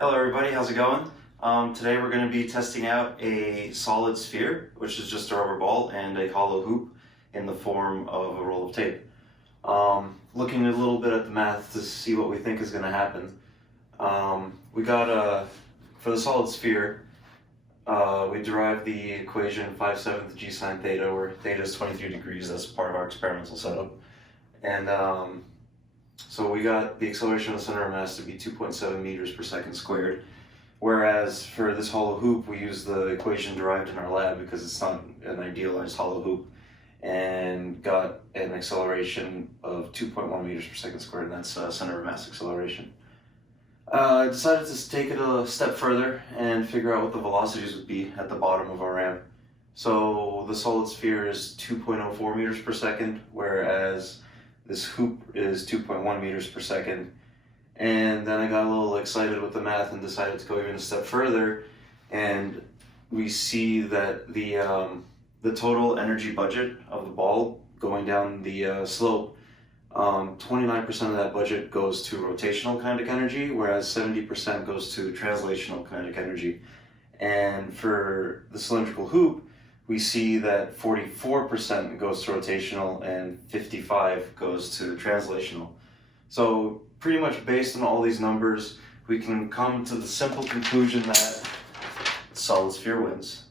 Hello everybody, how's it going? Today we're going to be testing out a solid sphere, which is just a rubber ball, and a hollow hoop in the form of a roll of tape. Looking a little bit at the math to see what we think is going to happen. For the solid sphere, we derived the equation 5/7 g sine theta, where theta is 23 degrees. That's part of our experimental setup. And so we got the acceleration of the center of mass to be 2.7 meters per second squared. Whereas for this hollow hoop, we use the equation derived in our lab because it's not an idealized hollow hoop, and got an acceleration of 2.1 meters per second squared, and that's center of mass acceleration. I decided to take it a step further and figure out what the velocities would be at the bottom of our ramp. So the solid sphere is 2.04 meters per second, whereas this hoop is 2.1 meters per second. And then I got a little excited with the math and decided to go even a step further, and we see that the total energy budget of the ball going down the slope, 29% of that budget goes to rotational kinetic energy, whereas 70% goes to translational kinetic energy. And for the cylindrical hoop, we see that 44% goes to rotational and 55% goes to translational. So pretty much based on all these numbers, we can come to the simple conclusion that solid sphere wins.